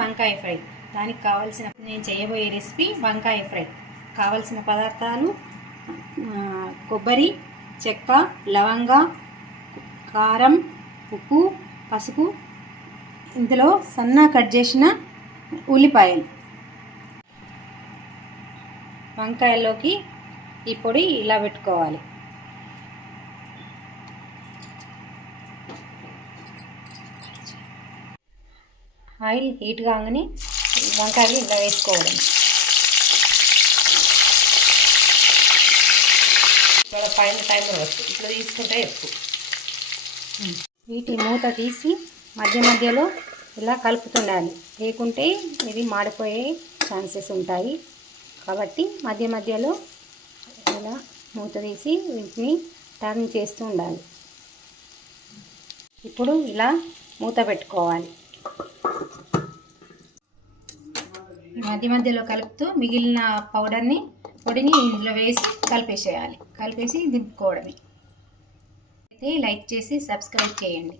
వంకాయ ఫ్రై. దానికి కావాల్సిన నేను చేయబోయే రెసిపీ వంకాయ ఫ్రై. కావలసిన పదార్థాలు కొబ్బరి, చెక్క, లవంగ, కారం, ఉప్పు, పసుపు, ఇందులో సన్నగా కట్ చేసిన ఉల్లిపాయలు. వంకాయల్లోకి ఈ పొడి ఇలా పెట్టుకోవాలి. ఆయిల్ హీట్ కాగానే వంకాయలు ఇలా వేసుకోవడం. ఇక్కడ పైన టైమర్ వస్తుంది, ఇట్లా తీసుకుంటే ఎక్కువ. వీటి మూత తీసి మధ్య మధ్యలో ఇలా కలుపుతుండాలి, లేకుంటే ఇది మాడిపోయే ఛాన్సెస్ ఉంటాయి. కాబట్టి మధ్య మధ్యలో ఇలా మూత తీసి వీటిని టర్న్ చేస్తూ ఉండాలి. ఇప్పుడు ఇలా మూత పెట్టుకోవాలి. మధ్య మధ్యలో కలుపుతూ మిగిలిన పొడిని ఇందులో వేసి కలిపేసి దింపుకోవడమే. అయితే లైక్ చేసి సబ్స్క్రైబ్ చేయండి.